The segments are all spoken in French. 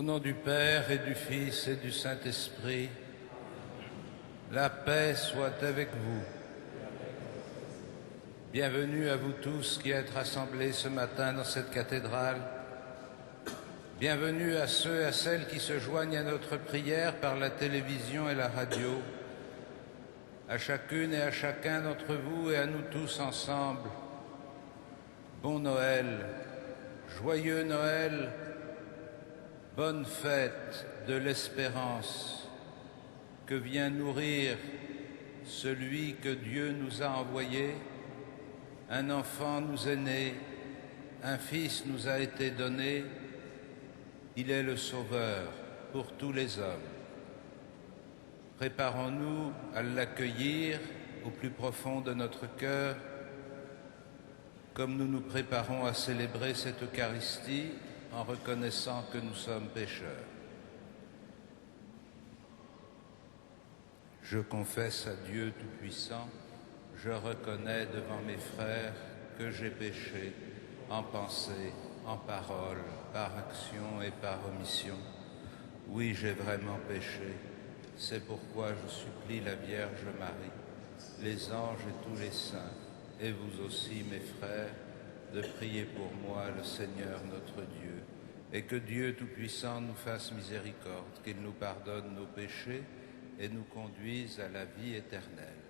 Au nom du Père et du Fils et du Saint-Esprit, la paix soit avec vous. Bienvenue à vous tous qui êtes rassemblés ce matin dans cette cathédrale. Bienvenue à ceux et à celles qui se joignent à notre prière par la télévision et la radio. À chacune et à chacun d'entre vous et à nous tous ensemble, bon Noël, joyeux Noël, bonne fête de l'espérance que vient nourrir celui que Dieu nous a envoyé. Un enfant nous est né, un fils nous a été donné, il est le Sauveur pour tous les hommes. Préparons-nous à l'accueillir au plus profond de notre cœur, comme nous nous préparons à célébrer cette Eucharistie en reconnaissant que nous sommes pécheurs. Je confesse à Dieu Tout-Puissant, je reconnais devant mes frères que j'ai péché en pensée, en parole, par action et par omission. Oui, j'ai vraiment péché. C'est pourquoi je supplie la Vierge Marie, les anges et tous les saints, et vous aussi, mes frères, de prier pour moi, le Seigneur notre Dieu, et que Dieu Tout-Puissant nous fasse miséricorde, qu'il nous pardonne nos péchés et nous conduise à la vie éternelle.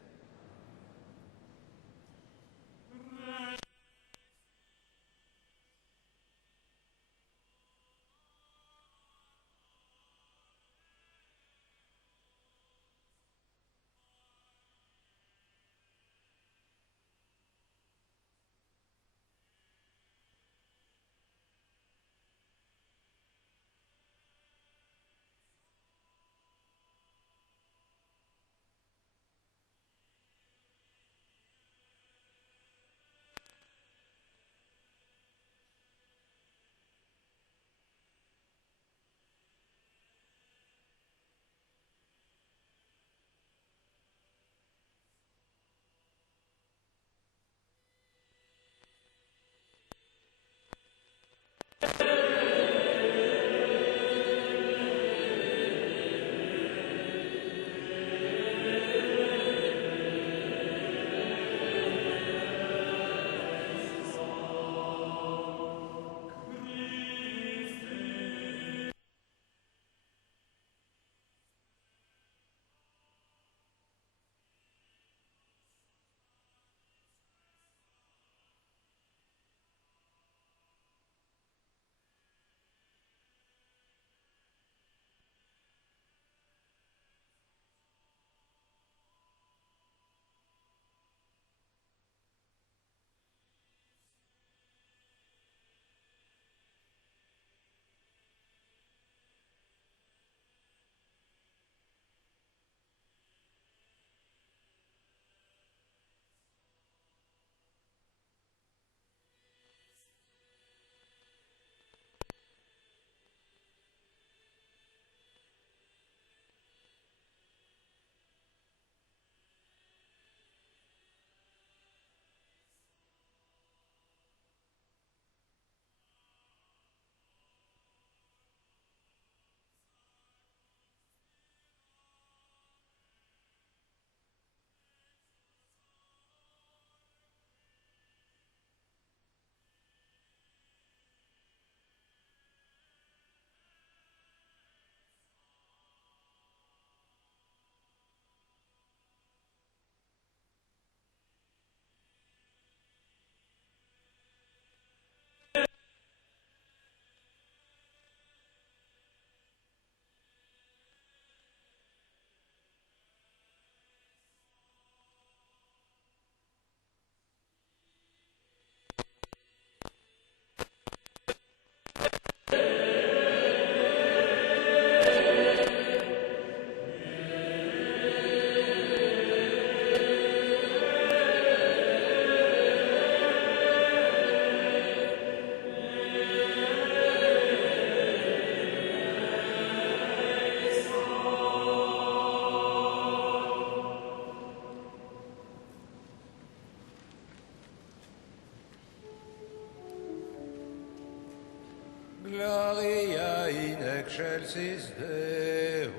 Gloria in excelsis Deo.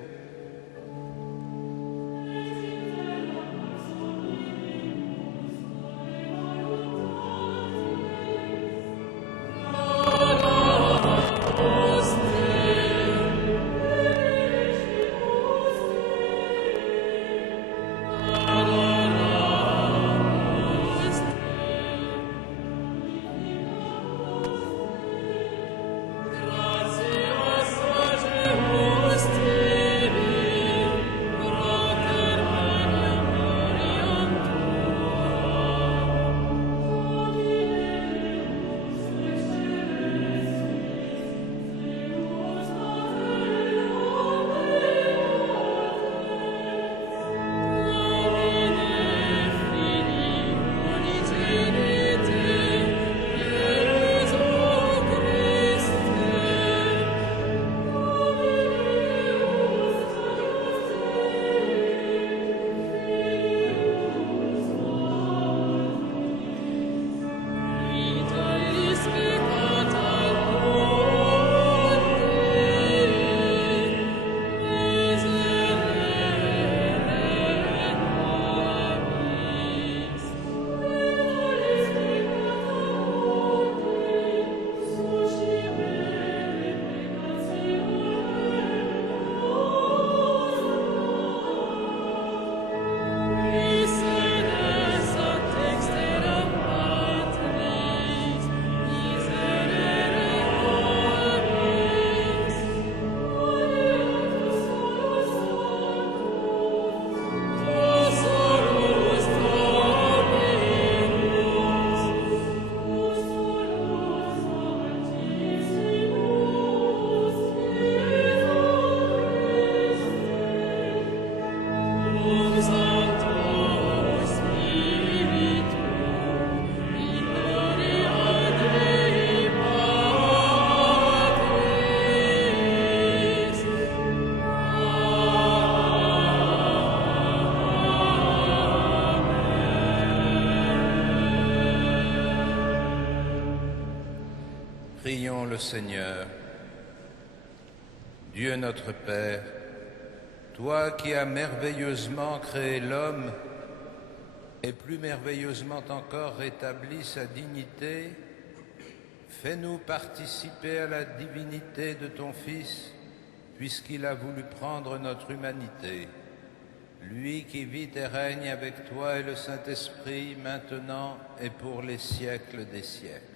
Prions le Seigneur. Dieu notre Père, toi qui as merveilleusement créé l'homme et plus merveilleusement encore rétabli sa dignité, fais-nous participer à la divinité de ton Fils, puisqu'il a voulu prendre notre humanité. Lui qui vit et règne avec toi et le Saint-Esprit, maintenant et pour les siècles des siècles.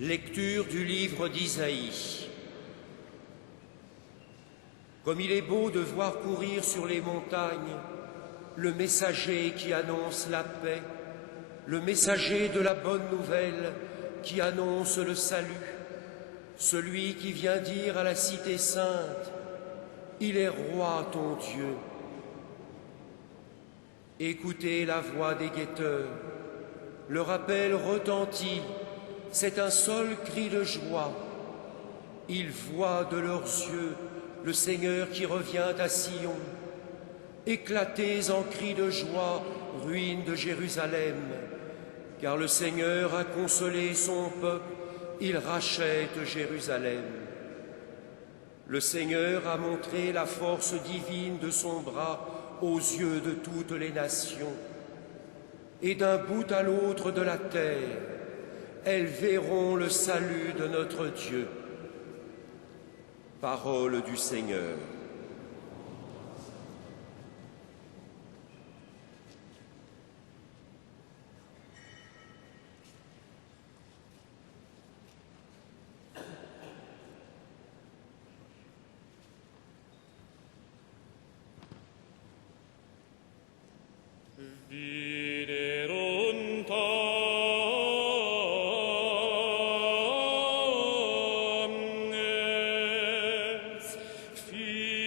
Lecture du livre d'Isaïe. Comme il est beau de voir courir sur les montagnes le messager qui annonce la paix, le messager de la bonne nouvelle qui annonce le salut, celui qui vient dire à la cité sainte, « Il est roi ton Dieu ». Écoutez la voix des guetteurs, le rappel retentit. C'est un seul cri de joie. Ils voient de leurs yeux le Seigneur qui revient à Sion. Éclatez en cris de joie, ruines de Jérusalem, car le Seigneur a consolé son peuple, il rachète Jérusalem. Le Seigneur a montré la force divine de son bras aux yeux de toutes les nations. Et d'un bout à l'autre de la terre, elles verront le salut de notre Dieu. Parole du Seigneur. Fides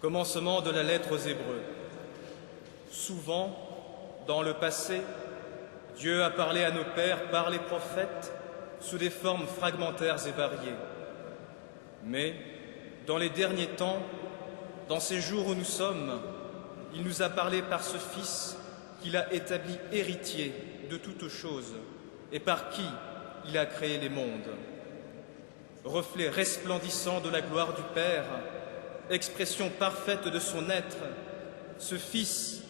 Commencement de la lettre aux Hébreux. Souvent, dans le passé, Dieu a parlé à nos pères par les prophètes sous des formes fragmentaires et variées. Mais, dans les derniers temps, dans ces jours où nous sommes, il nous a parlé par ce Fils qu'il a établi héritier de toutes choses et par qui il a créé les mondes. Reflet resplendissant de la gloire du Père, expression parfaite de son être, ce Fils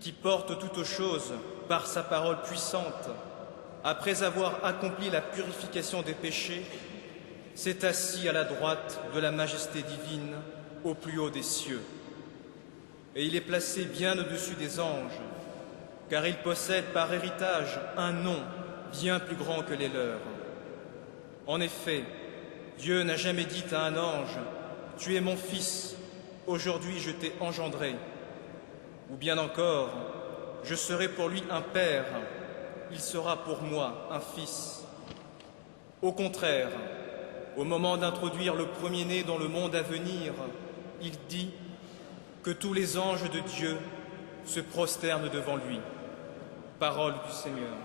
qui porte toutes choses par sa parole puissante, après avoir accompli la purification des péchés, s'est assis à la droite de la majesté divine au plus haut des cieux. Et il est placé bien au-dessus des anges, car il possède par héritage un nom bien plus grand que les leurs. En effet, Dieu n'a jamais dit à un ange « Tu es mon fils, aujourd'hui je t'ai engendré », ou bien encore « Je serai pour lui un père, il sera pour moi un fils ». Au contraire, au moment d'introduire le premier-né dans le monde à venir, il dit que tous les anges de Dieu se prosternent devant lui. Parole du Seigneur.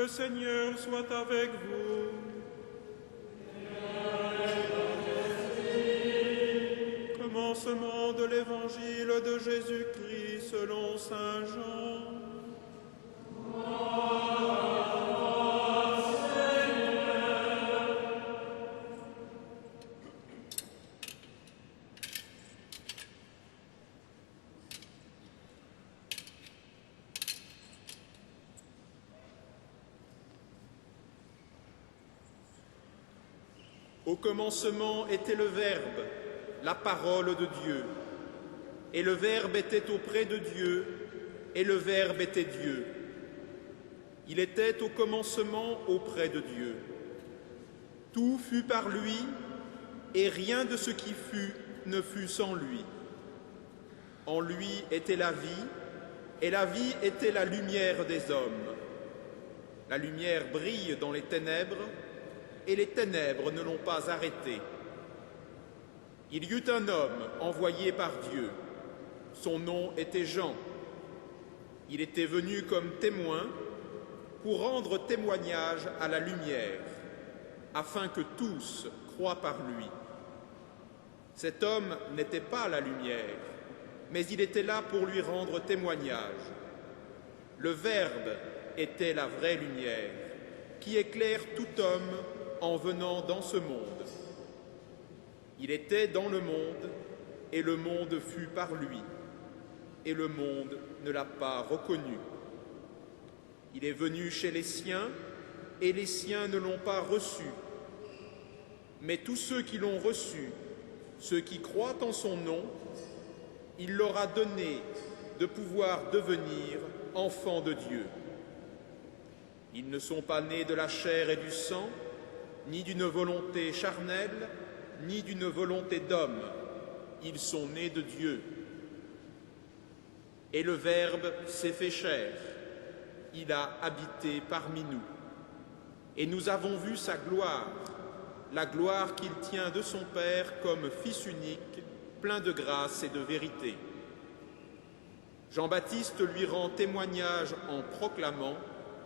Le Seigneur soit avec vous. Commencement de l'Évangile de Jésus-Christ selon saint Jean. Au commencement était le Verbe, la parole de Dieu. Et le Verbe était auprès de Dieu, et le Verbe était Dieu. Il était au commencement auprès de Dieu. Tout fut par lui, et rien de ce qui fut ne fut sans lui. En lui était la vie, et la vie était la lumière des hommes. La lumière brille dans les ténèbres, et les ténèbres ne l'ont pas arrêté. Il y eut un homme envoyé par Dieu. Son nom était Jean. Il était venu comme témoin pour rendre témoignage à la lumière, afin que tous croient par lui. Cet homme n'était pas la lumière, mais il était là pour lui rendre témoignage. Le Verbe était la vraie lumière, qui éclaire tout homme en venant dans ce monde. Il était dans le monde, et le monde fut par lui, et le monde ne l'a pas reconnu. Il est venu chez les siens, et les siens ne l'ont pas reçu. Mais tous ceux qui l'ont reçu, ceux qui croient en son nom, il leur a donné de pouvoir devenir enfants de Dieu. Ils ne sont pas nés de la chair et du sang, ni d'une volonté charnelle, ni d'une volonté d'homme. Ils sont nés de Dieu. Et le Verbe s'est fait chair. Il a habité parmi nous. Et nous avons vu sa gloire, la gloire qu'il tient de son Père comme Fils unique, plein de grâce et de vérité. Jean-Baptiste lui rend témoignage en proclamant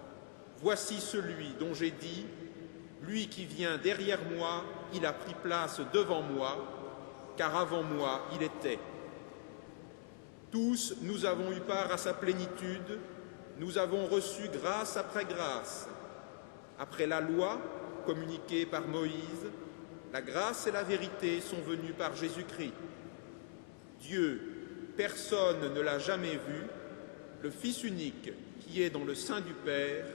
« Voici celui dont j'ai dit, lui qui vient derrière moi, il a pris place devant moi, car avant moi il était. » Tous nous avons eu part à sa plénitude, nous avons reçu grâce après grâce. Après la loi, communiquée par Moïse, la grâce et la vérité sont venues par Jésus-Christ. Dieu, personne ne l'a jamais vu, le Fils unique qui est dans le sein du Père,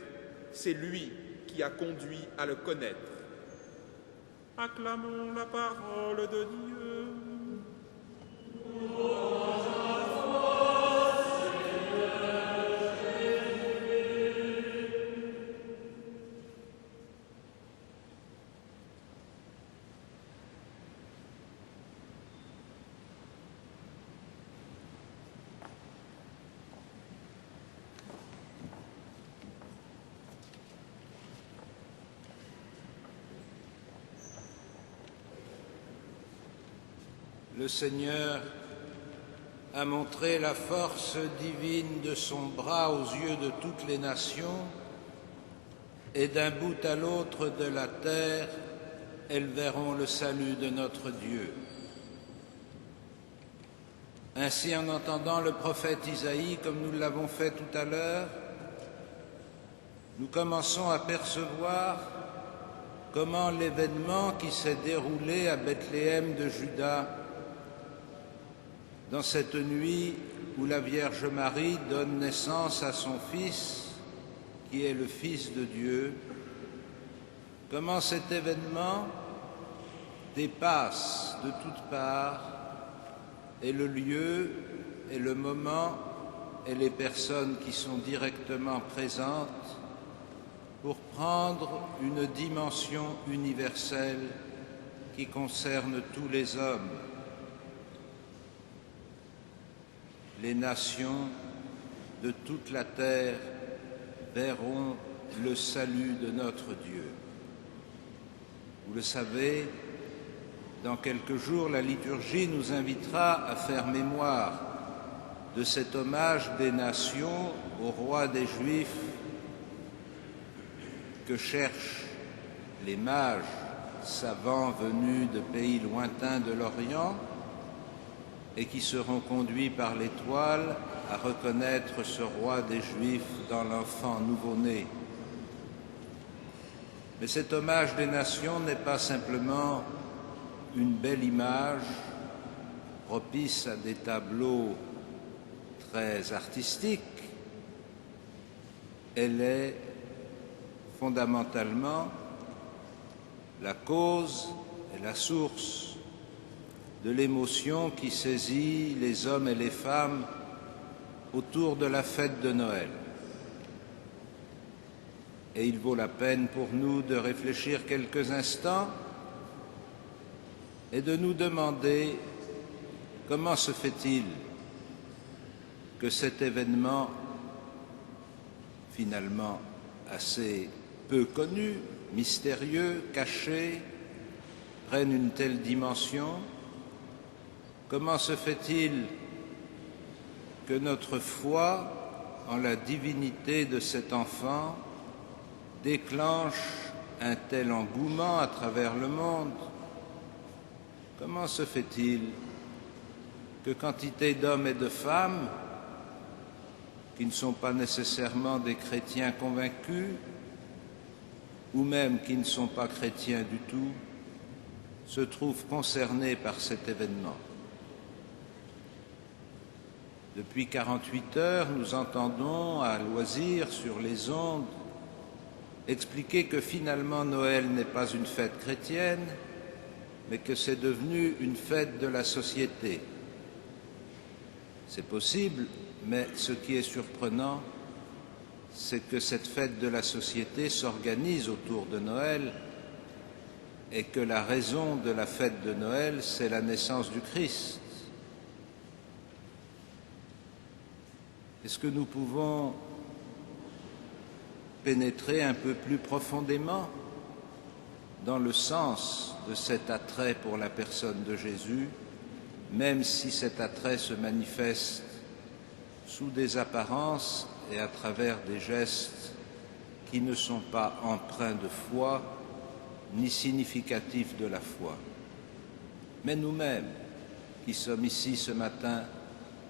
c'est lui qui a conduit à le connaître. Acclamons la parole de Dieu. Le Seigneur a montré la force divine de son bras aux yeux de toutes les nations, et d'un bout à l'autre de la terre, elles verront le salut de notre Dieu. Ainsi, en entendant le prophète Isaïe, comme nous l'avons fait tout à l'heure, nous commençons à percevoir comment l'événement qui s'est déroulé à Bethléem de Juda, dans cette nuit où la Vierge Marie donne naissance à son Fils, qui est le Fils de Dieu, comment cet événement dépasse de toutes parts, et le lieu, et le moment, et les personnes qui sont directement présentes, pour prendre une dimension universelle qui concerne tous les hommes. Les nations de toute la terre verront le salut de notre Dieu. Vous le savez, dans quelques jours, la liturgie nous invitera à faire mémoire de cet hommage des nations au roi des Juifs que cherchent les mages savants venus de pays lointains de l'Orient et qui seront conduits par l'étoile à reconnaître ce roi des Juifs dans l'enfant nouveau-né. Mais cet hommage des nations n'est pas simplement une belle image propice à des tableaux très artistiques. Elle est fondamentalement la cause et la source de l'émotion qui saisit les hommes et les femmes autour de la fête de Noël. Et il vaut la peine pour nous de réfléchir quelques instants et de nous demander comment se fait-il que cet événement, finalement assez peu connu, mystérieux, caché, prenne une telle dimension? Comment se fait-il que notre foi en la divinité de cet enfant déclenche un tel engouement à travers le monde? Comment se fait-il que quantité d'hommes et de femmes qui ne sont pas nécessairement des chrétiens convaincus, ou même qui ne sont pas chrétiens du tout, se trouvent concernés par cet événement? Depuis 48 heures, nous entendons à loisir sur les ondes expliquer que finalement Noël n'est pas une fête chrétienne, mais que c'est devenu une fête de la société. C'est possible, mais ce qui est surprenant, c'est que cette fête de la société s'organise autour de Noël et que la raison de la fête de Noël, c'est la naissance du Christ. Est-ce que nous pouvons pénétrer un peu plus profondément dans le sens de cet attrait pour la personne de Jésus, même si cet attrait se manifeste sous des apparences et à travers des gestes qui ne sont pas empreints de foi ni significatifs de la foi. Mais nous-mêmes, qui sommes ici ce matin,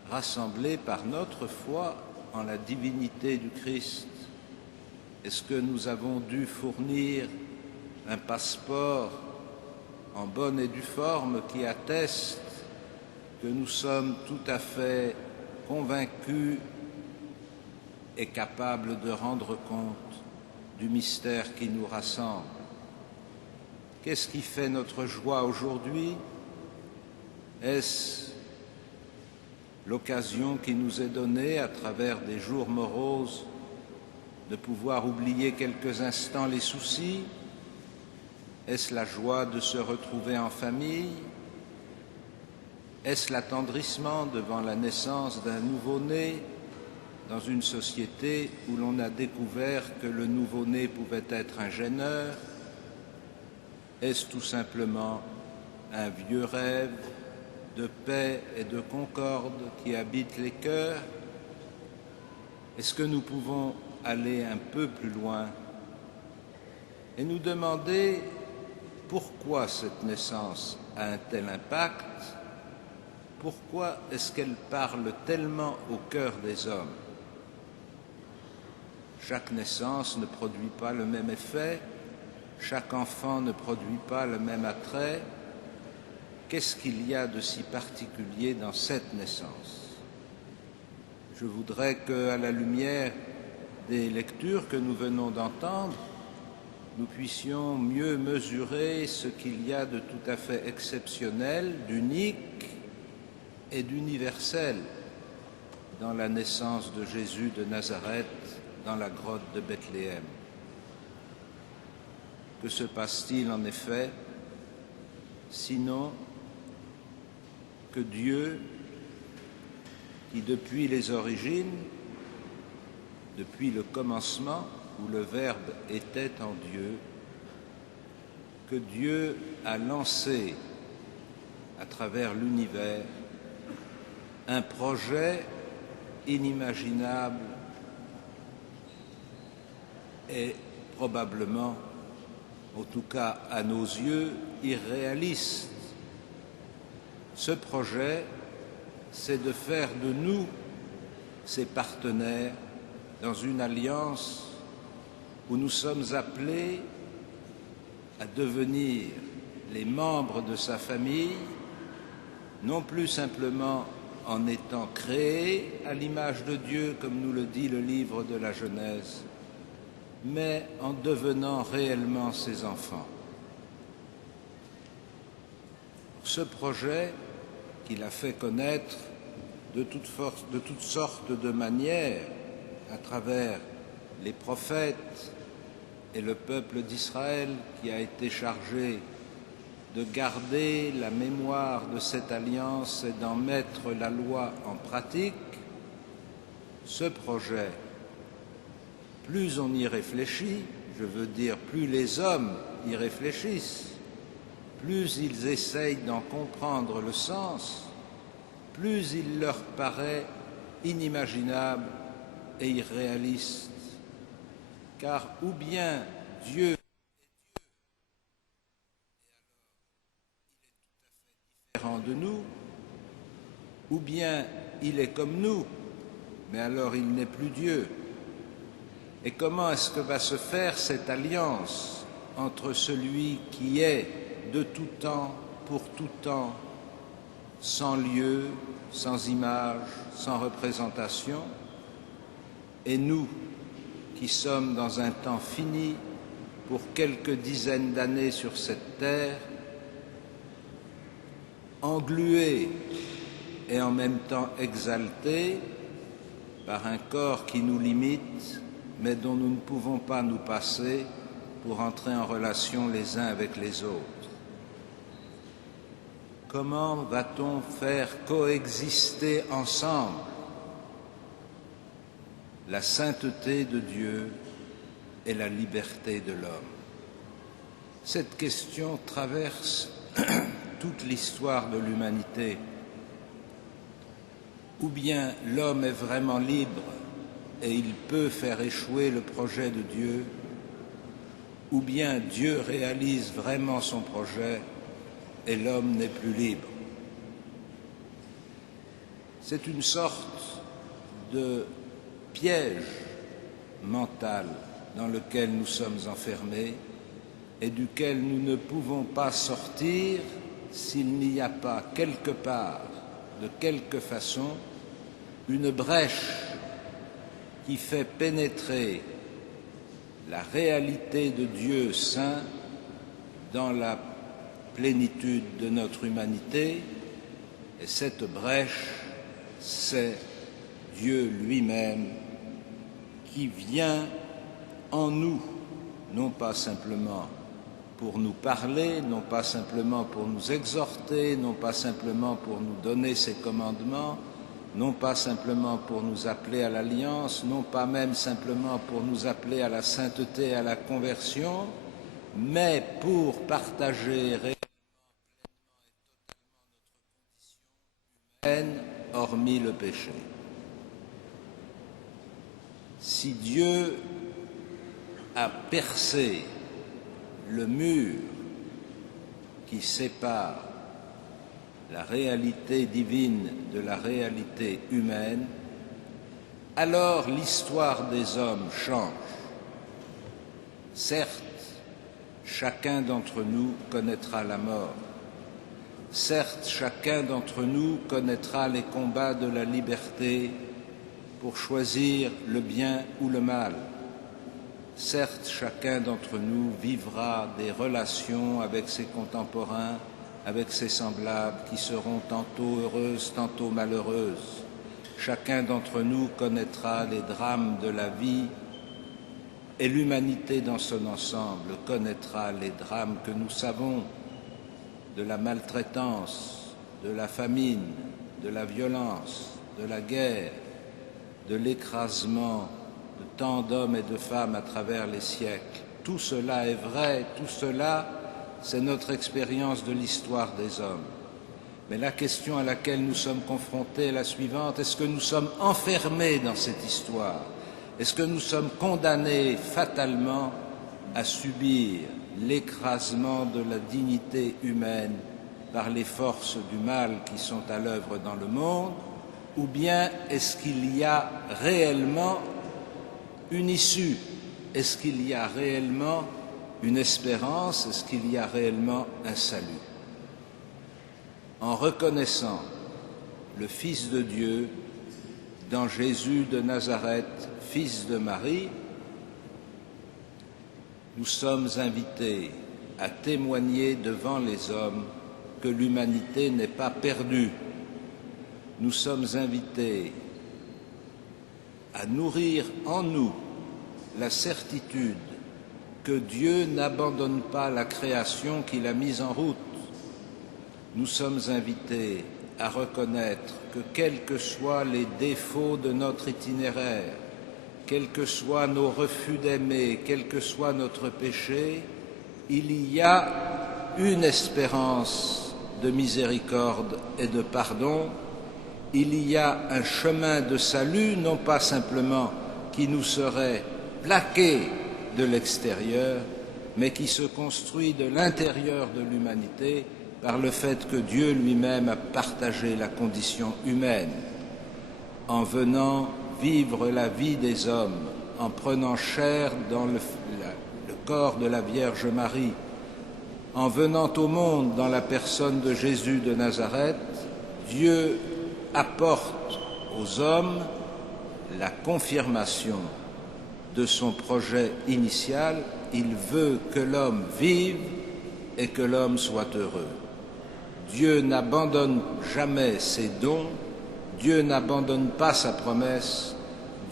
rassemblés par notre foi en la divinité du Christ, est-ce que nous avons dû fournir un passeport en bonne et due forme qui atteste que nous sommes tout à fait convaincus et capables de rendre compte du mystère qui nous rassemble? Qu'est-ce qui fait notre joie aujourd'hui? Est-ce l'occasion qui nous est donnée à travers des jours moroses de pouvoir oublier quelques instants les soucis? Est-ce la joie de se retrouver en famille? Est-ce l'attendrissement devant la naissance d'un nouveau-né dans une société où l'on a découvert que le nouveau-né pouvait être un gêneur? Est-ce tout simplement un vieux rêve de paix et de concorde qui habite les cœurs? Est-ce que nous pouvons aller un peu plus loin et nous demander pourquoi cette naissance a un tel impact? Pourquoi est-ce qu'elle parle tellement au cœur des hommes? Chaque naissance ne produit pas le même effet, chaque enfant ne produit pas le même attrait. Qu'est-ce qu'il y a de si particulier dans cette naissance? Je voudrais qu'à la lumière des lectures que nous venons d'entendre, nous puissions mieux mesurer ce qu'il y a de tout à fait exceptionnel, d'unique et d'universel dans la naissance de Jésus de Nazareth dans la grotte de Bethléem. Que se passe-t-il en effet, sinon que Dieu, qui depuis les origines, depuis le commencement où le Verbe était en Dieu, que Dieu a lancé à travers l'univers un projet inimaginable et probablement, en tout cas à nos yeux, irréaliste. Ce projet, c'est de faire de nous ses partenaires dans une alliance où nous sommes appelés à devenir les membres de sa famille, non plus simplement en étant créés à l'image de Dieu, comme nous le dit le livre de la Genèse, mais en devenant réellement ses enfants. Ce projet qu'il a fait connaître de toutes sortes de manières à travers les prophètes et le peuple d'Israël qui a été chargé de garder la mémoire de cette alliance et d'en mettre la loi en pratique, ce projet, plus on y réfléchit, je veux dire plus les hommes y réfléchissent, plus ils essayent d'en comprendre le sens, plus il leur paraît inimaginable et irréaliste. Car ou bien Dieu est différent de nous, ou bien il est comme nous, mais alors il n'est plus Dieu. Et comment est-ce que va se faire cette alliance entre celui qui est de tout temps, pour tout temps, sans lieu, sans image, sans représentation, et nous qui sommes dans un temps fini pour quelques dizaines d'années sur cette terre, englués et en même temps exaltés par un corps qui nous limite, mais dont nous ne pouvons pas nous passer pour entrer en relation les uns avec les autres. Comment va-t-on faire coexister ensemble la sainteté de Dieu et la liberté de l'homme? Cette question traverse toute l'histoire de l'humanité. Ou bien l'homme est vraiment libre et il peut faire échouer le projet de Dieu, ou bien Dieu réalise vraiment son projet et l'homme n'est plus libre. C'est une sorte de piège mental dans lequel nous sommes enfermés et duquel nous ne pouvons pas sortir s'il n'y a pas quelque part, de quelque façon, une brèche qui fait pénétrer la réalité de Dieu saint dans la plénitude de notre humanité, et cette brèche, c'est Dieu lui-même qui vient en nous, non pas simplement pour nous parler, non pas simplement pour nous exhorter, non pas simplement pour nous donner ses commandements, non pas simplement pour nous appeler à l'alliance, non pas même simplement pour nous appeler à la sainteté et à la conversion, mais pour partager réellement humaine, hormis le péché. Si Dieu a percé le mur qui sépare la réalité divine de la réalité humaine, alors l'histoire des hommes change. Certes, chacun d'entre nous connaîtra la mort. Certes, chacun d'entre nous connaîtra les combats de la liberté pour choisir le bien ou le mal. Certes, chacun d'entre nous vivra des relations avec ses contemporains, avec ses semblables, qui seront tantôt heureuses, tantôt malheureuses. Chacun d'entre nous connaîtra les drames de la vie et l'humanité dans son ensemble connaîtra les drames que nous savons de la maltraitance, de la famine, de la violence, de la guerre, de l'écrasement de tant d'hommes et de femmes à travers les siècles. Tout cela est vrai, tout cela, c'est notre expérience de l'histoire des hommes. Mais la question à laquelle nous sommes confrontés est la suivante: est-ce que nous sommes enfermés dans cette histoire? Est-ce que nous sommes condamnés fatalement à subir l'écrasement de la dignité humaine par les forces du mal qui sont à l'œuvre dans le monde, ou bien est-ce qu'il y a réellement une issue? Est-ce qu'il y a réellement une espérance? Est-ce qu'il y a réellement un salut? En reconnaissant le Fils de Dieu dans Jésus de Nazareth, fils de Marie, nous sommes invités à témoigner devant les hommes que l'humanité n'est pas perdue. Nous sommes invités à nourrir en nous la certitude que Dieu n'abandonne pas la création qu'il a mise en route. Nous sommes invités à reconnaître que quels que soient les défauts de notre itinéraire, quels que soient nos refus d'aimer, quel que soit notre péché, il y a une espérance de miséricorde et de pardon. Il y a un chemin de salut, non pas simplement qui nous serait plaqué de l'extérieur, mais qui se construit de l'intérieur de l'humanité par le fait que Dieu lui-même a partagé la condition humaine en venant vivre la vie des hommes, en prenant chair dans le corps de la Vierge Marie, en venant au monde dans la personne de Jésus de Nazareth. Dieu apporte aux hommes la confirmation de son projet initial. Il veut que l'homme vive et que l'homme soit heureux. Dieu n'abandonne jamais ses dons, Dieu n'abandonne pas sa promesse,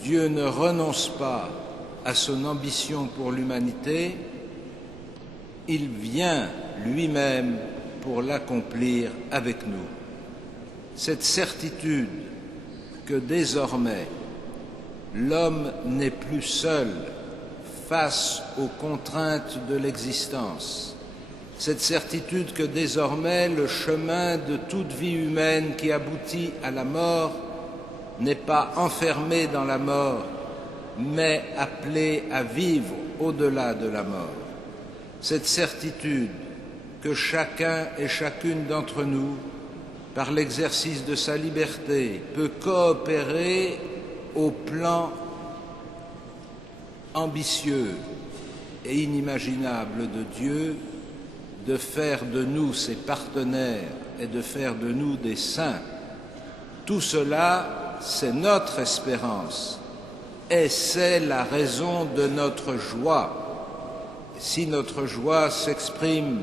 Dieu ne renonce pas à son ambition pour l'humanité, il vient lui-même pour l'accomplir avec nous. Cette certitude que désormais l'homme n'est plus seul face aux contraintes de l'existence, cette certitude que désormais le chemin de toute vie humaine qui aboutit à la mort n'est pas enfermé dans la mort, mais appelé à vivre au-delà de la mort. Cette certitude que chacun et chacune d'entre nous, par l'exercice de sa liberté, peut coopérer au plan ambitieux et inimaginable de Dieu, de faire de nous ses partenaires et de faire de nous des saints. Tout cela, c'est notre espérance et c'est la raison de notre joie. Et si notre joie s'exprime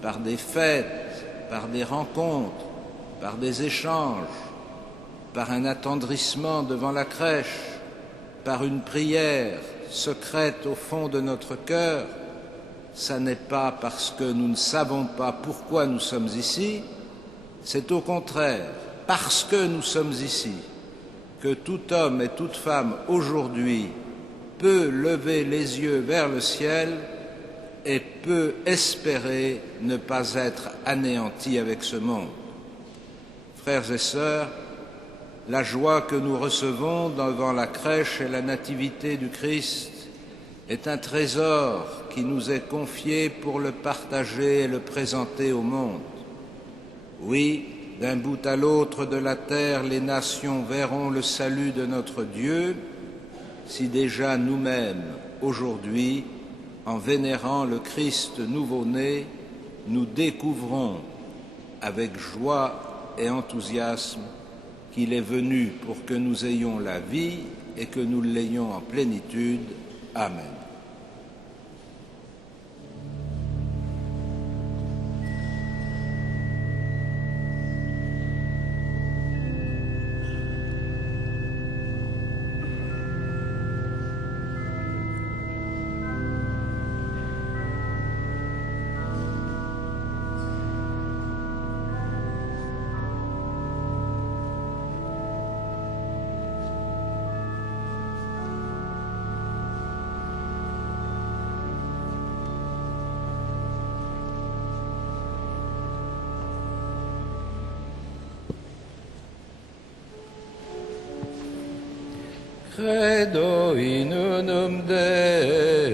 par des fêtes, par des rencontres, par des échanges, par un attendrissement devant la crèche, par une prière secrète au fond de notre cœur, ça n'est pas parce que nous ne savons pas pourquoi nous sommes ici, c'est au contraire parce que nous sommes ici que tout homme et toute femme aujourd'hui peut lever les yeux vers le ciel et peut espérer ne pas être anéanti avec ce monde. Frères et sœurs, la joie que nous recevons devant la crèche et la nativité du Christ est un trésor qui nous est confié pour le partager et le présenter au monde. Oui, d'un bout à l'autre de la terre, les nations verront le salut de notre Dieu, si déjà nous-mêmes, aujourd'hui, en vénérant le Christ nouveau-né, nous découvrons avec joie et enthousiasme qu'il est venu pour que nous ayons la vie et que nous l'ayons en plénitude. Amen. Credo in unum Deum,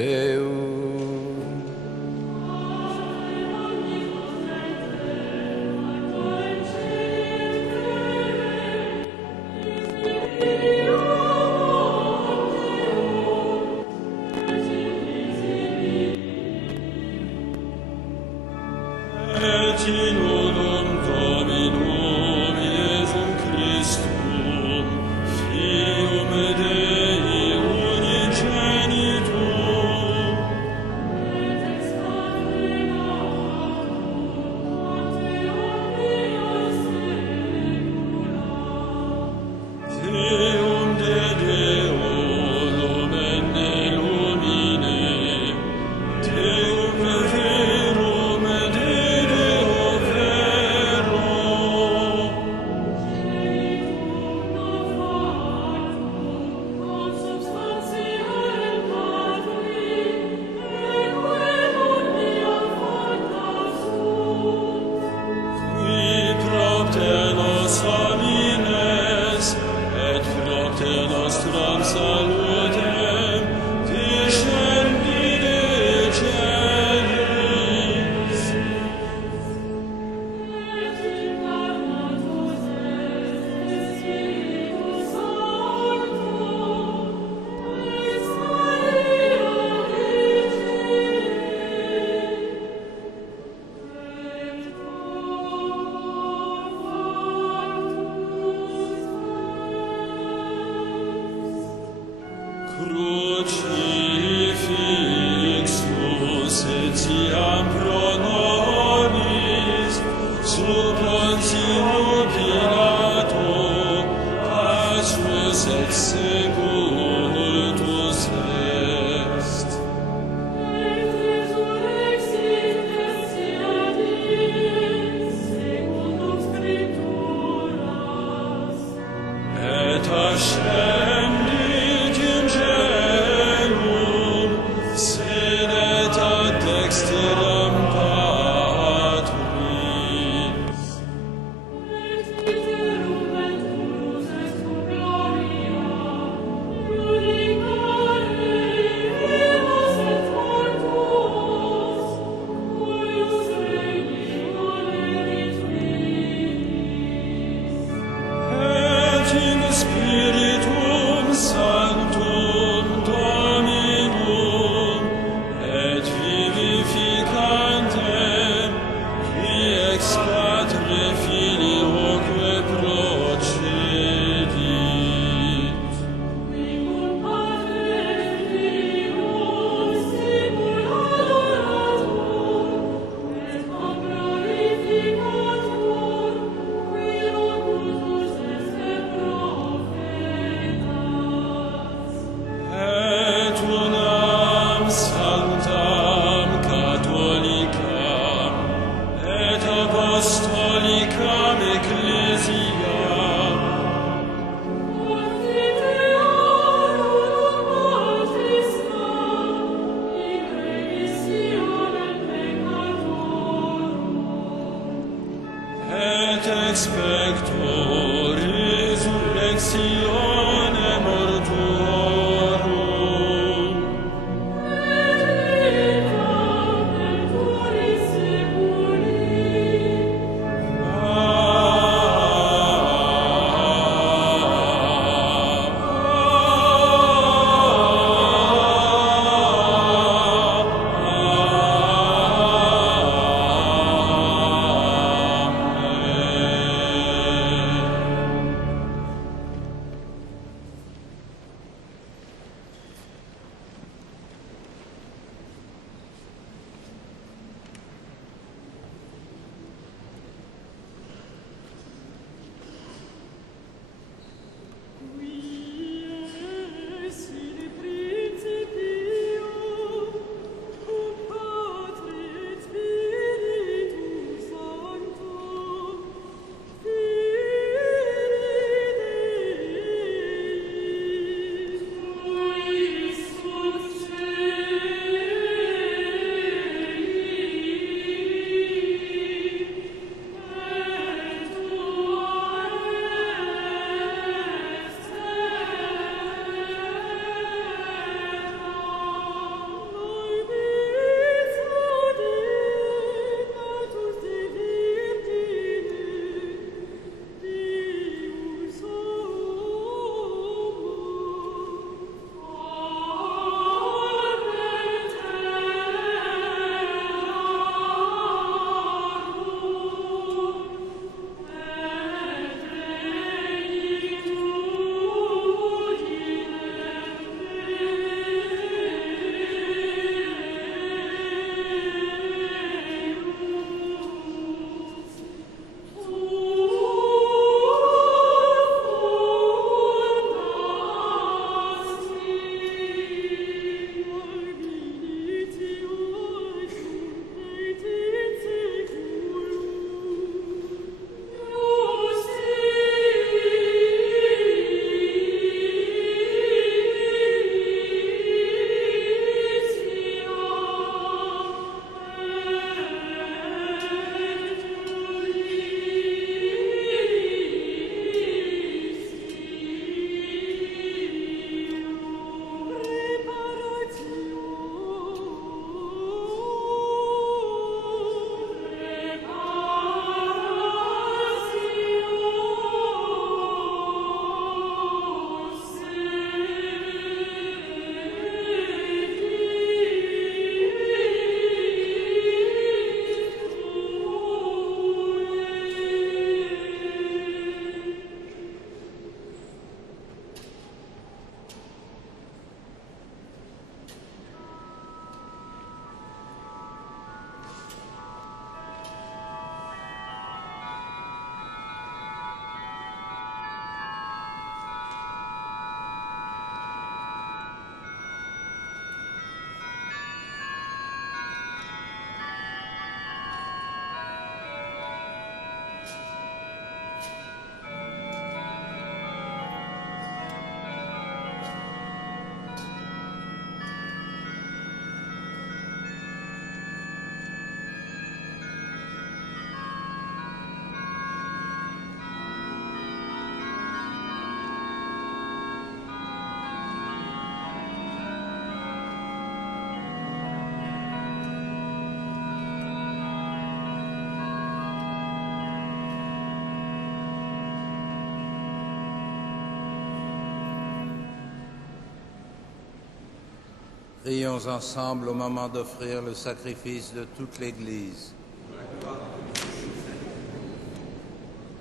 Prions ensemble au moment d'offrir le sacrifice de toute l'Église.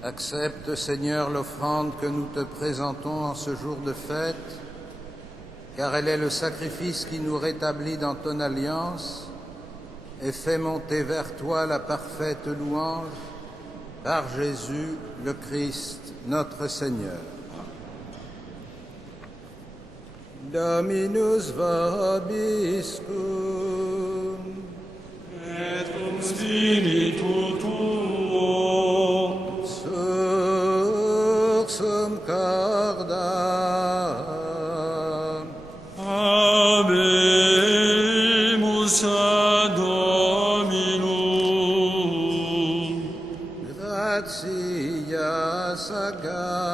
Accepte, Seigneur, l'offrande que nous te présentons en ce jour de fête, car elle est le sacrifice qui nous rétablit dans ton alliance et fait monter vers toi la parfaite louange par Jésus le Christ, notre Seigneur. Dominus vobiscum. Et cum spiritu tuo. Sursum cordam. Habemus ad Dominum. Gratias agamus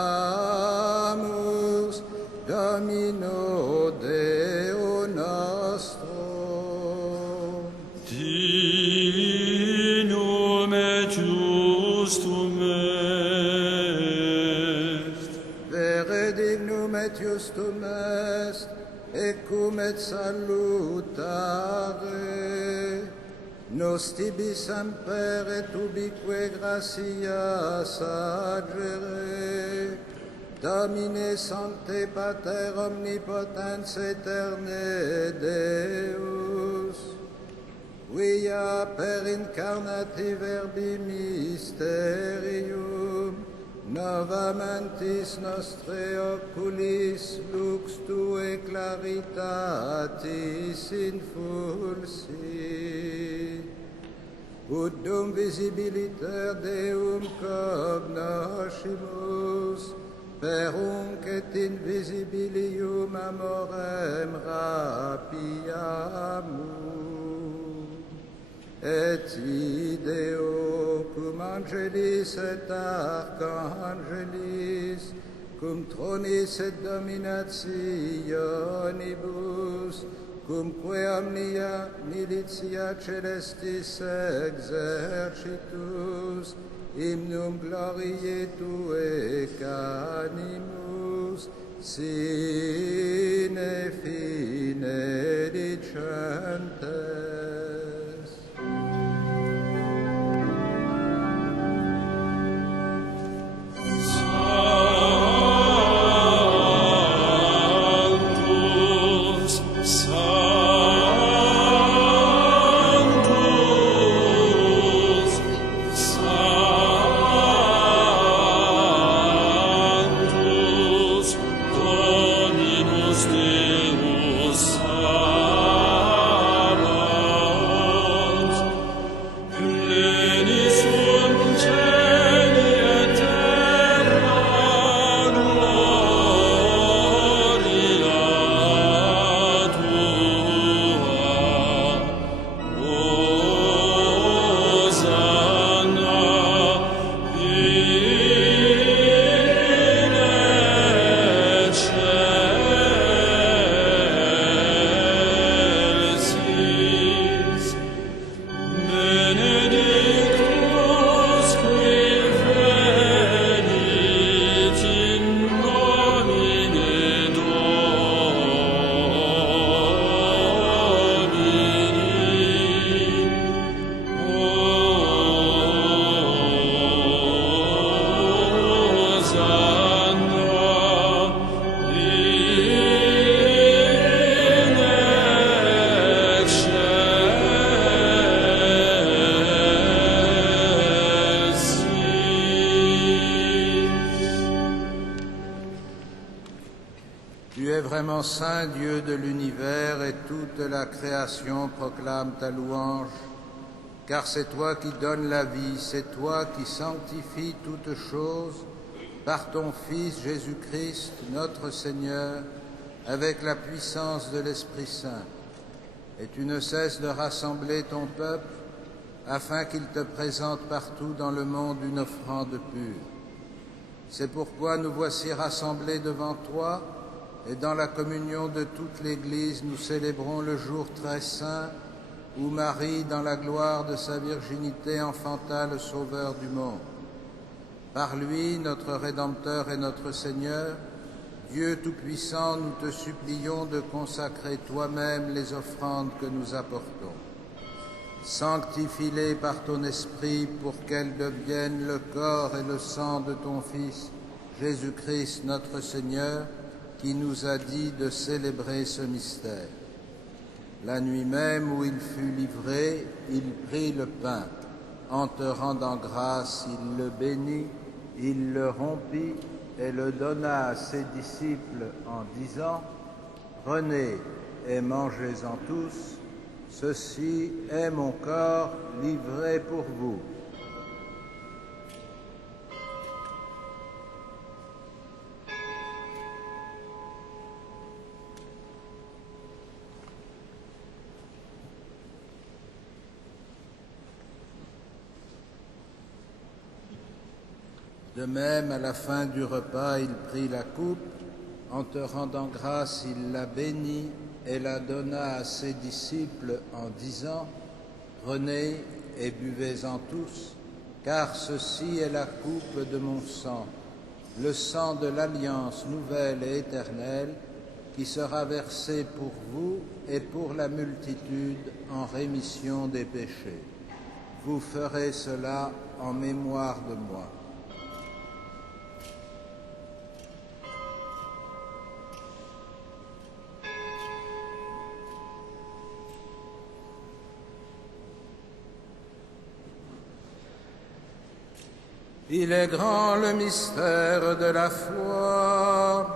Domino Deo nostro. Dignum et justum est. Vere dignum et justum est, ecum et salutare. Nos tibi semper et ubique gratias agere. Domine Sancte Pater Omnipotens Aeterne Deus, quia per incarnati verbi mysterium novamentis nostre oculis lux tue claritatis infulsi, ut dum visibiliter Deum cognoscimus, perunc et invisibilium amorem rapiamus. Et ideo cum angelis et archangelis, cum tronis et dominationibus, cumque omnia militia celestis exercitus, hymnum gloriae Tuae canimus, sine fine dicentes. Vraiment saint Dieu de l'univers, et toute la création proclame ta louange, car c'est toi qui donnes la vie, c'est toi qui sanctifies toutes choses par ton Fils Jésus-Christ, notre Seigneur, avec la puissance de l'Esprit Saint. Et tu ne cesses de rassembler ton peuple afin qu'il te présente partout dans le monde une offrande pure. C'est pourquoi nous voici rassemblés devant toi, et dans la communion de toute l'Église, nous célébrons le jour très saint où Marie, dans la gloire de sa virginité, enfanta le Sauveur du monde. Par lui, notre Rédempteur et notre Seigneur, Dieu Tout-Puissant, nous te supplions de consacrer toi-même les offrandes que nous apportons. Sanctifie-les par ton Esprit pour qu'elles deviennent le corps et le sang de ton Fils, Jésus-Christ notre Seigneur, qui nous a dit de célébrer ce mystère. La nuit même où il fut livré, il prit le pain. En te rendant grâce, il le bénit, il le rompit et le donna à ses disciples en disant : « Prenez et mangez-en tous, ceci est mon corps livré pour vous. » De même, à la fin du repas, il prit la coupe. En te rendant grâce, il la bénit et la donna à ses disciples en disant : « Prenez et buvez-en tous, car ceci est la coupe de mon sang, le sang de l'alliance nouvelle et éternelle, qui sera versé pour vous et pour la multitude en rémission des péchés. Vous ferez cela en mémoire de moi. » Il est grand le mystère de la foi.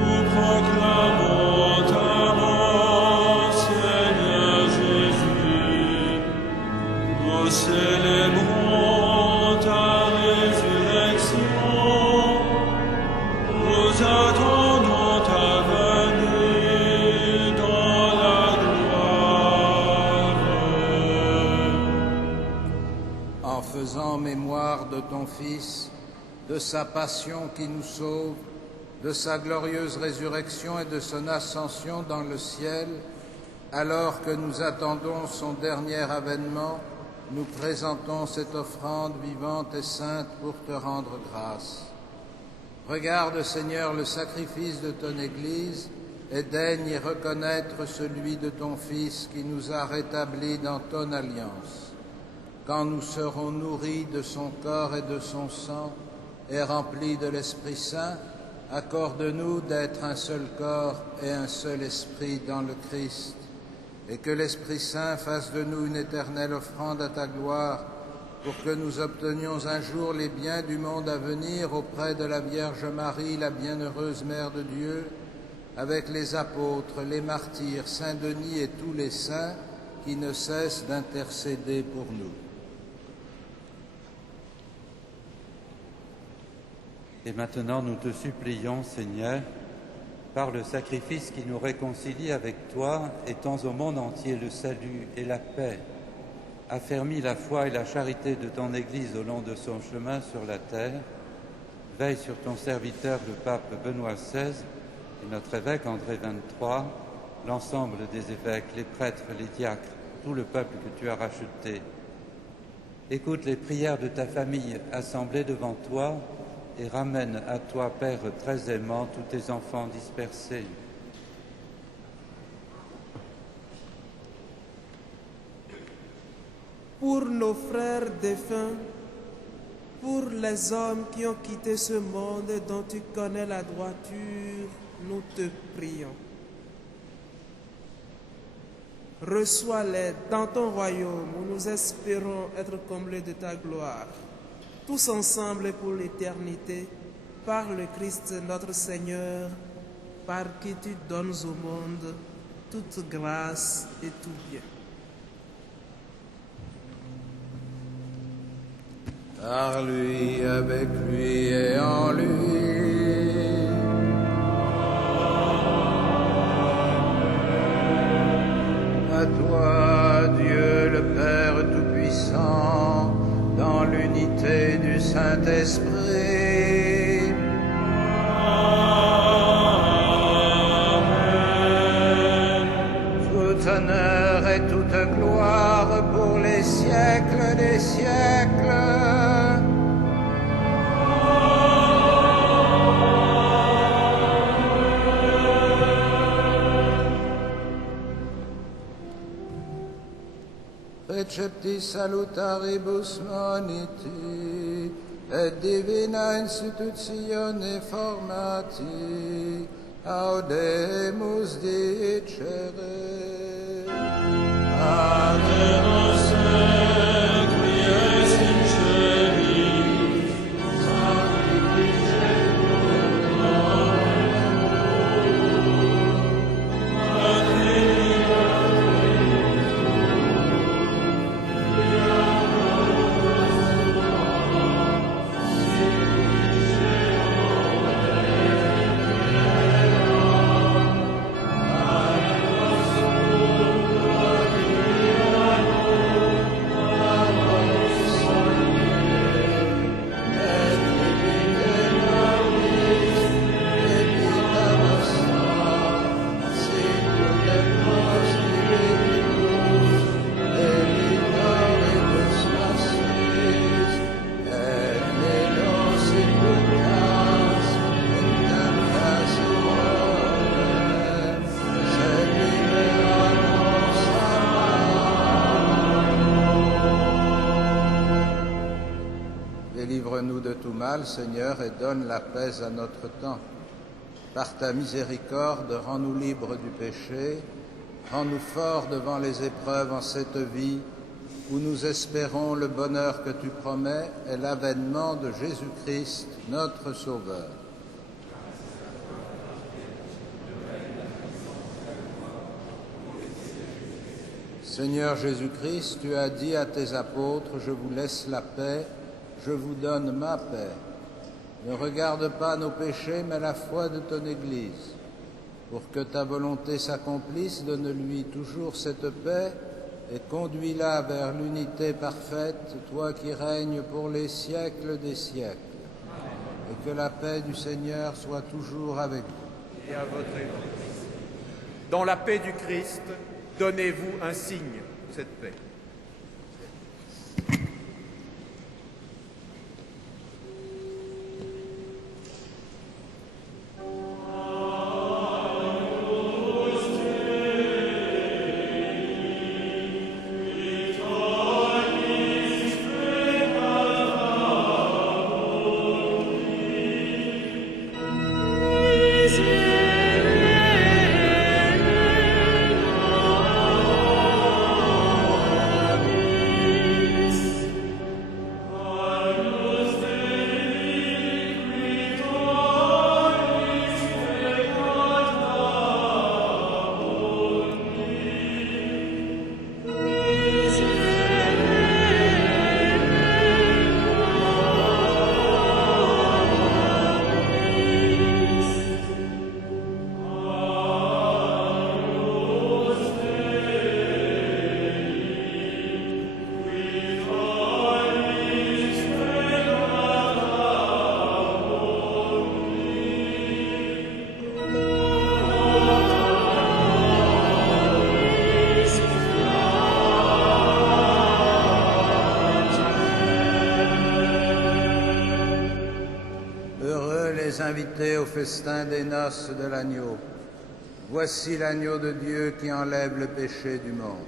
Nous proclamons ta mort, Seigneur Jésus. Nous célébrons ta résurrection. Nous attendons ta venue dans la gloire. En faisant mémoire de ton Fils, de sa passion qui nous sauve, de sa glorieuse résurrection et de son ascension dans le ciel, alors que nous attendons son dernier avènement, nous présentons cette offrande vivante et sainte pour te rendre grâce. Regarde, Seigneur, le sacrifice de ton Église et daigne y reconnaître celui de ton Fils qui nous a rétablis dans ton alliance. Quand nous serons nourris de son corps et de son sang et remplis de l'Esprit Saint, accorde-nous d'être un seul corps et un seul esprit dans le Christ, et que l'Esprit Saint fasse de nous une éternelle offrande à ta gloire, pour que nous obtenions un jour les biens du monde à venir auprès de la Vierge Marie, la bienheureuse Mère de Dieu, avec les apôtres, les martyrs, Saint Denis et tous les saints qui ne cessent d'intercéder pour nous. Et maintenant, nous te supplions, Seigneur, par le sacrifice qui nous réconcilie avec toi, étends au monde entier le salut et la paix. Affermis la foi et la charité de ton Église au long de son chemin sur la terre. Veille sur ton serviteur, le pape Benoît XVI, et notre évêque André XXIII, l'ensemble des évêques, les prêtres, les diacres, tout le peuple que tu as racheté. Écoute les prières de ta famille assemblée devant toi, et ramène à toi, Père très aimant, tous tes enfants dispersés. Pour nos frères défunts, pour les hommes qui ont quitté ce monde et dont tu connais la droiture, nous te prions. Reçois-les dans ton royaume où nous espérons être comblés de ta gloire. Tous ensemble et pour l'éternité, par le Christ notre Seigneur, par qui tu donnes au monde toute grâce et tout bien. Par lui, avec lui et en lui. À toi, Dieu le Père Tout-Puissant, dans l'unité du Saint-Esprit. Amen. Tout honneur et toute gloire pour les siècles des siècles. precepti salutaribus moniti, et divina institutione formati, audemus dicere. Pater noster, qui es in celis, sanctificetur nomen tuum, adveniat Délivre-nous de tout mal, Seigneur, et donne la paix à notre temps. Par ta miséricorde, rends-nous libres du péché, rends-nous forts devant les épreuves en cette vie, où nous espérons le bonheur que tu promets et l'avènement de Jésus-Christ, notre Sauveur. Seigneur Jésus-Christ, tu as dit à tes apôtres, je vous laisse la paix, je vous donne ma paix. Ne regarde pas nos péchés, mais la foi de ton Église. Pour que ta volonté s'accomplisse, donne-lui toujours cette paix et conduis-la vers l'unité parfaite, toi qui règnes pour les siècles des siècles. Et que la paix du Seigneur soit toujours avec vous. Et à votre aide. Dans la paix du Christ, donnez-vous un signe, cette paix. Invités au festin des noces de l'agneau. Voici l'agneau de Dieu qui enlève le péché du monde.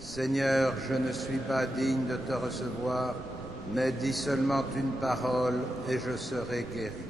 Seigneur, je ne suis pas digne de te recevoir, mais dis seulement une parole et je serai guéri.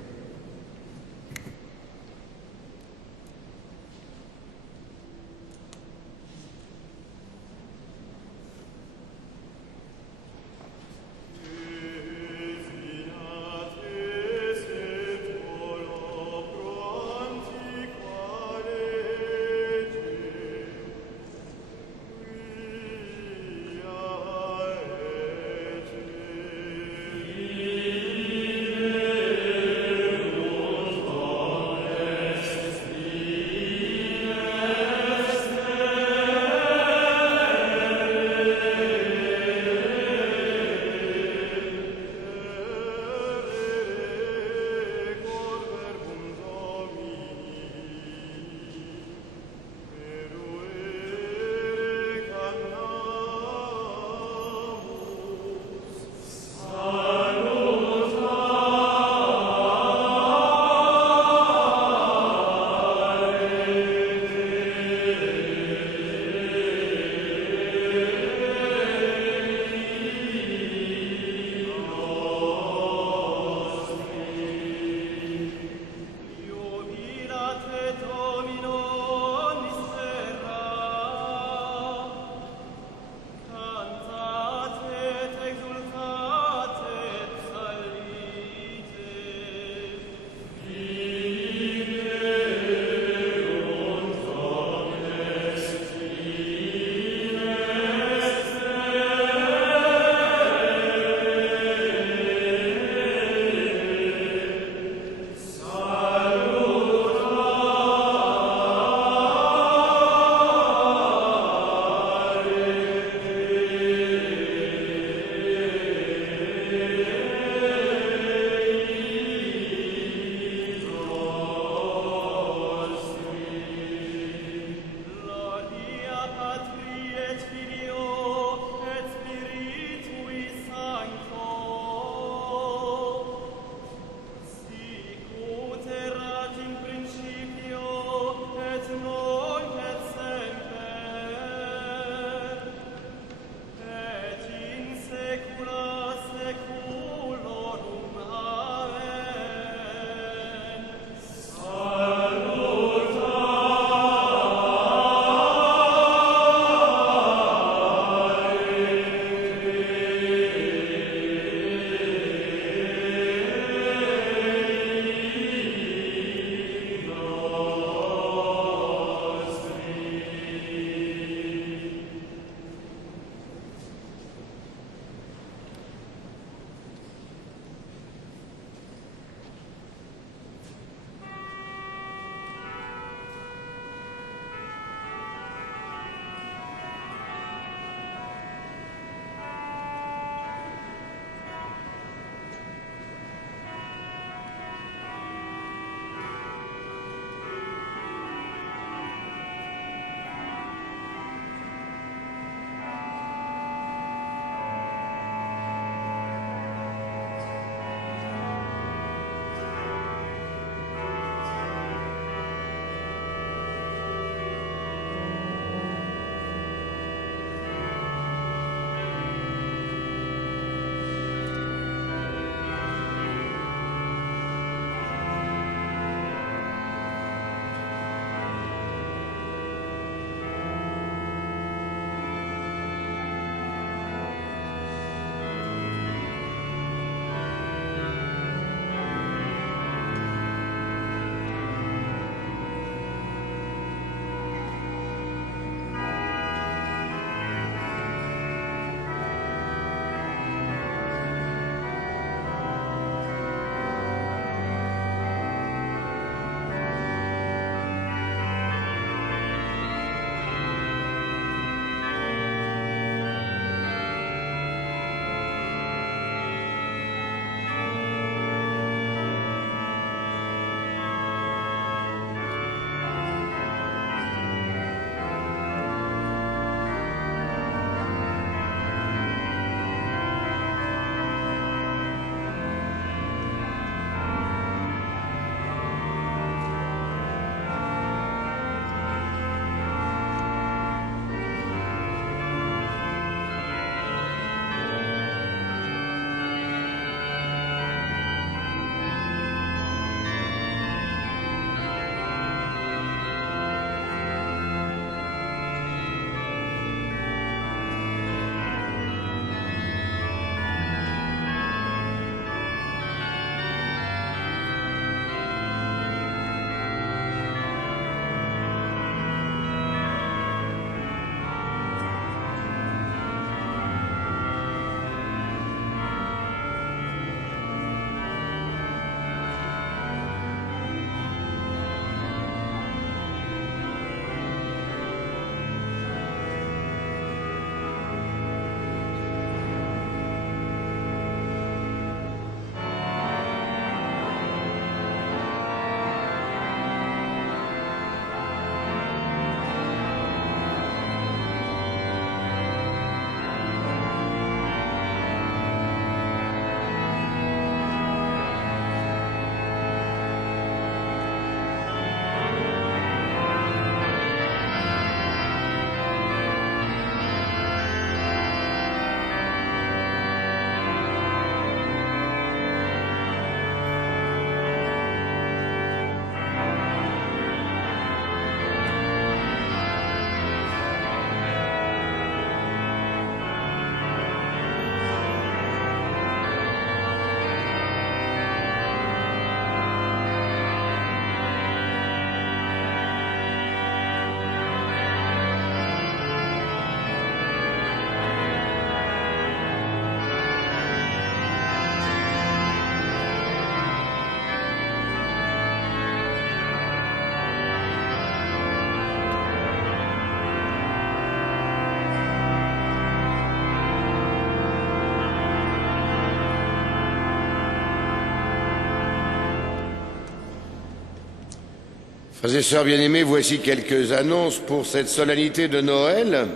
Frères et sœurs bien-aimés, voici quelques annonces pour cette solennité de Noël.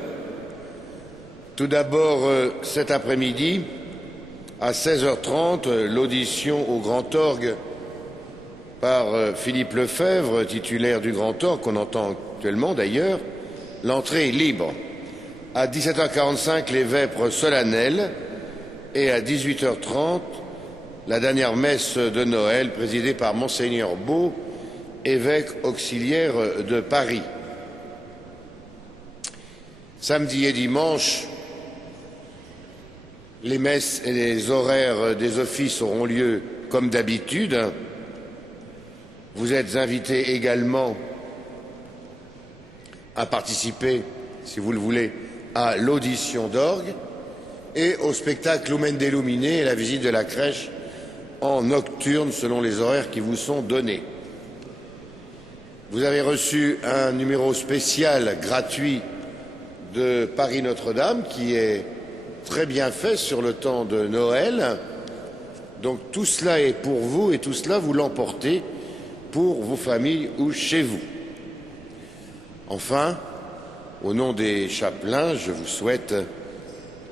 Tout d'abord, cet après-midi, à 16h30, l'audition au Grand Orgue par Philippe Lefebvre, titulaire du Grand Orgue, qu'on entend actuellement d'ailleurs. L'entrée est libre. À 17h45, les vêpres solennelles et à 18h30, la dernière messe de Noël présidée par Monseigneur Beau, évêque auxiliaire de Paris. Samedi et dimanche, les messes et les horaires des offices auront lieu comme d'habitude. Vous êtes invités également à participer, si vous le voulez, à l'audition d'orgue et au spectacle Lumen Delumine et la visite de la crèche en nocturne selon les horaires qui vous sont donnés. Vous avez reçu un numéro spécial gratuit de Paris Notre-Dame qui est très bien fait sur le temps de Noël. Donc tout cela est pour vous et tout cela vous l'emportez pour vos familles ou chez vous. Enfin, au nom des chapelains, je vous souhaite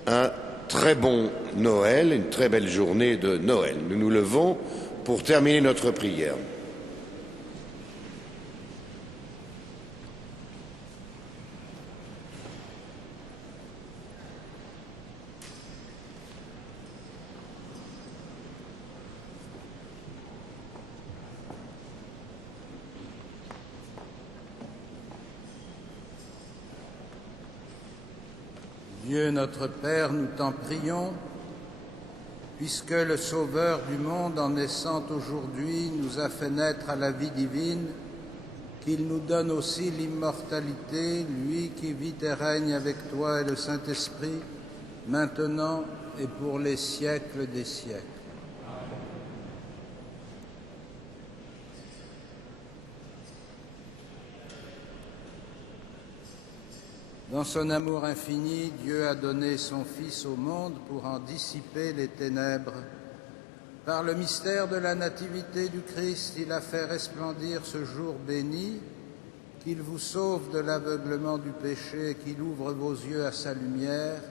un très bon Noël, une très belle journée de Noël. Nous nous levons pour terminer notre prière. Dieu notre Père, nous t'en prions, puisque le Sauveur du monde, en naissant aujourd'hui, nous a fait naître à la vie divine, qu'il nous donne aussi l'immortalité, lui qui vit et règne avec toi et le Saint-Esprit, maintenant et pour les siècles des siècles. Dans son amour infini, Dieu a donné son Fils au monde pour en dissiper les ténèbres. Par le mystère de la nativité du Christ, il a fait resplendir ce jour béni, qu'il vous sauve de l'aveuglement du péché et qu'il ouvre vos yeux à sa lumière.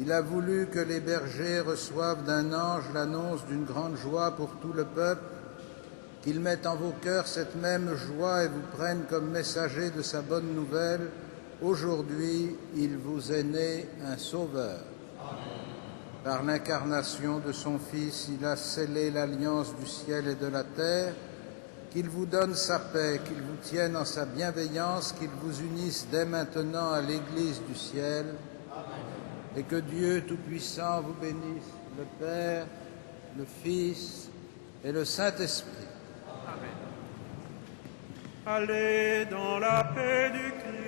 Il a voulu que les bergers reçoivent d'un ange l'annonce d'une grande joie pour tout le peuple, qu'il mette en vos cœurs cette même joie et vous prenne comme messager de sa bonne nouvelle. Aujourd'hui, il vous est né un Sauveur. Par l'incarnation de son Fils, il a scellé l'alliance du ciel et de la terre. Qu'il vous donne sa paix, qu'il vous tienne en sa bienveillance, qu'il vous unisse dès maintenant à l'Église du ciel. Et que Dieu Tout-Puissant vous bénisse, le Père, le Fils et le Saint-Esprit. Allez dans la paix du Christ.